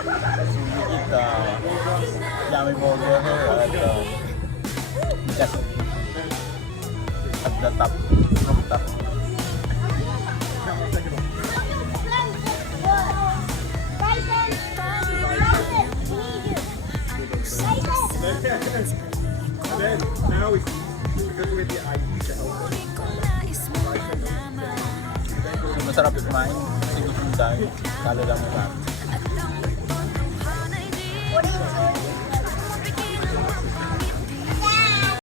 Eat yummy burger at at the top, rooftop. Then, now we because with the ID to help us. Masarap kumain kasi gusto mo dahil kala lang mo lang. What is it?